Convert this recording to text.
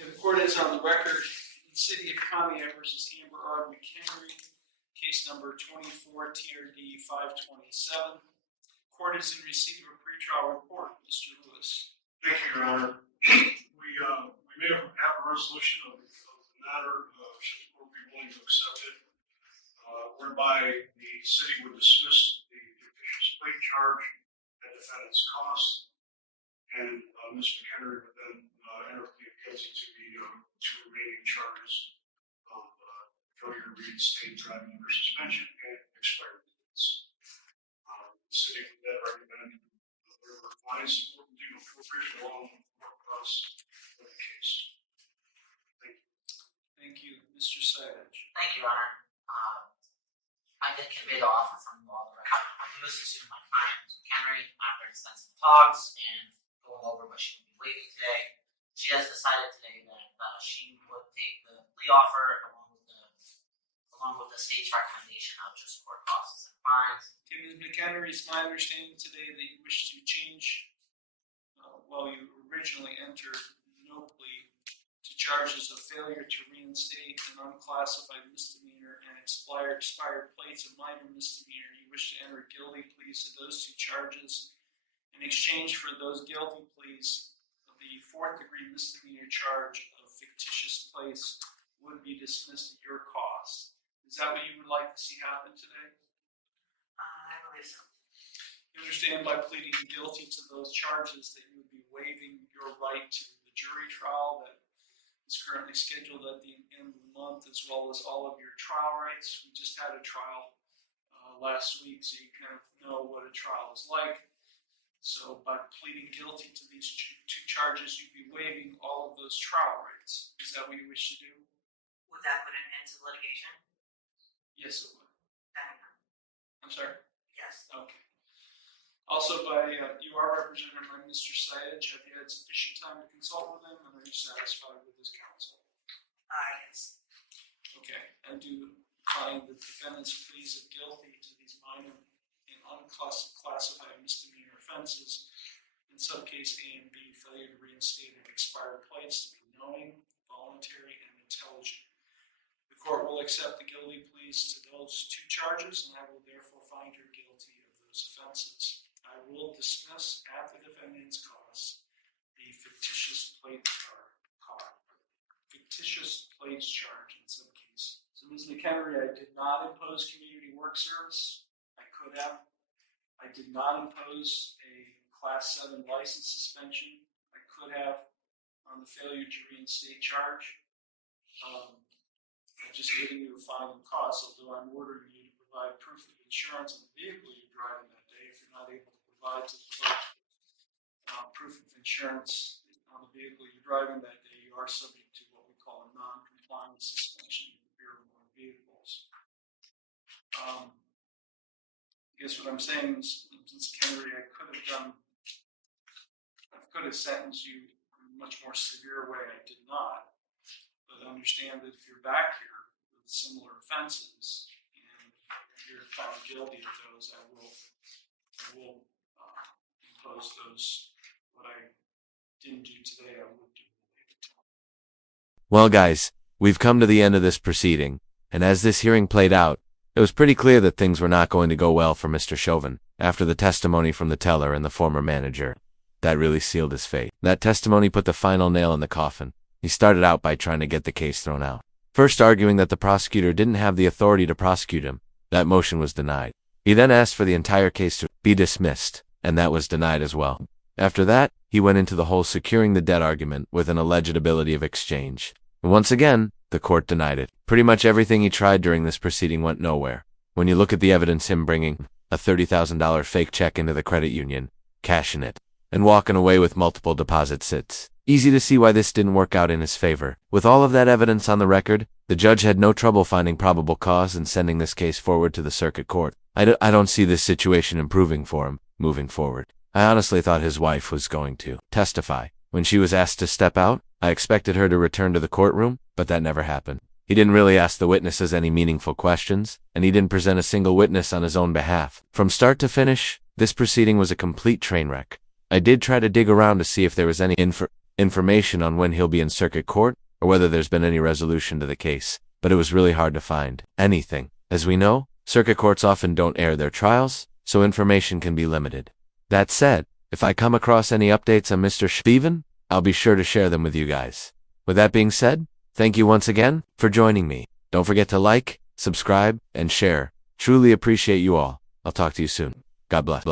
The court is on the record in the City of Pontiac versus Amber R. McHenry, case number 24 TRD 527. Court is in receipt of a pretrial report. Mr. Lewis. Thank you, Your Honor. We may have a resolution of the matter, should the court be willing to accept it, whereby the city would dismiss the fictitious plate charge at defendant's cost, and Ms. McHenry would then enter plead guilty to the two remaining charges of failure to reinstate driving under suspension and expired plates. The city would then recommend whatever fines the court would deem appropriate along with the court costs of the case. Thank you. Thank you. Mr. Savage. Thank you, Your Honor. I did convey the offer from law the record. I was to my client, Ms. McHenry, after extensive talks and going over what she would be waiving today. She has decided today that she would take the plea offer along with the state's recommendation of just court costs and fines. Okay, Ms. McHenry, it's my understanding today that you wish to change, you originally entered no plea to charges of failure to reinstate an unclassified misdemeanor and expired plates, a minor misdemeanor. You wish to enter guilty pleas to those two charges. In exchange for those guilty pleas, the fourth-degree misdemeanor charge of fictitious plates would be dismissed at your cost. Is that what you would like to see happen today? I believe so. You understand by pleading guilty to those charges that you would be waiving your right to the jury trial that is currently scheduled at the end of the month, as well as all of your trial rights. We just had a trial last week, so you kind of know what a trial is like. So by pleading guilty to these two charges, you'd be waiving all of those trial rights. Is that what you wish to do? Would that put an end to litigation? Yes, it would. I'm sorry? Yes. Okay. Also, you are represented by Mr. Sayage. Have you had sufficient time to consult with him, and are you satisfied with his counsel? Yes. Okay. I do find the defendant's pleas of guilty to these minor and unclassified misdemeanor offenses, in subcase A and B, failure to reinstate and expired plates, to be knowing, voluntary, and intelligent. The court will accept the guilty pleas to those two charges, and I will therefore find her guilty of those offenses. I will dismiss at the defendant's cost the fictitious plates charge in some case. So, Ms. McHenry, I did not impose community work service. I could have. I did not impose a Class 7 license suspension. I could have on the failure to reinstate charge. I'm just giving you a final cost, although I'm ordering you to provide proof of insurance on the vehicle you're driving that day. If you're not able to provide to the clerk proof of insurance on the vehicle you're driving that day, you are subject to what we call a non-compliance suspension of the Bureau of Motor Vehicles. I guess what I'm saying is, Ms. Kennedy, I could have sentenced you in a much more severe way. I did not. But understand that if you're back here with similar offenses and you're found guilty of those, I will impose those. What I didn't do today, I would do later. Well, guys, we've come to the end of this proceeding, and as this hearing played out, it was pretty clear that things were not going to go well for Mr. Chauvin after the testimony from the teller and the former manager. That really sealed his fate. That testimony put the final nail in the coffin. He started out by trying to get the case thrown out. First arguing that the prosecutor didn't have the authority to prosecute him. That motion was denied. He then asked for the entire case to be dismissed, and that was denied as well. After that, he went into the whole securing the debt argument with an alleged ability of exchange. And once again, the court denied it. Pretty much everything he tried during this proceeding went nowhere. When you look at the evidence, him bringing a $30,000 fake check into the credit union, cashing it, and walking away with multiple deposits, it's easy to see why this didn't work out in his favor. With all of that evidence on the record, the judge had no trouble finding probable cause and sending this case forward to the circuit court. I don't see this situation improving for him moving forward. I honestly thought his wife was going to testify. When she was asked to step out, I expected her to return to the courtroom, but that never happened. He didn't really ask the witnesses any meaningful questions, and he didn't present a single witness on his own behalf. From start to finish, this proceeding was a complete train wreck. I did try to dig around to see if there was any information on when he'll be in circuit court or whether there's been any resolution to the case, but it was really hard to find anything. As we know, circuit courts often don't air their trials, so information can be limited. That said, if I come across any updates on Mr. Steven, I'll be sure to share them with you guys. With that being said, thank you once again for joining me. Don't forget to like, subscribe, and share. Truly appreciate you all. I'll talk to you soon. God bless.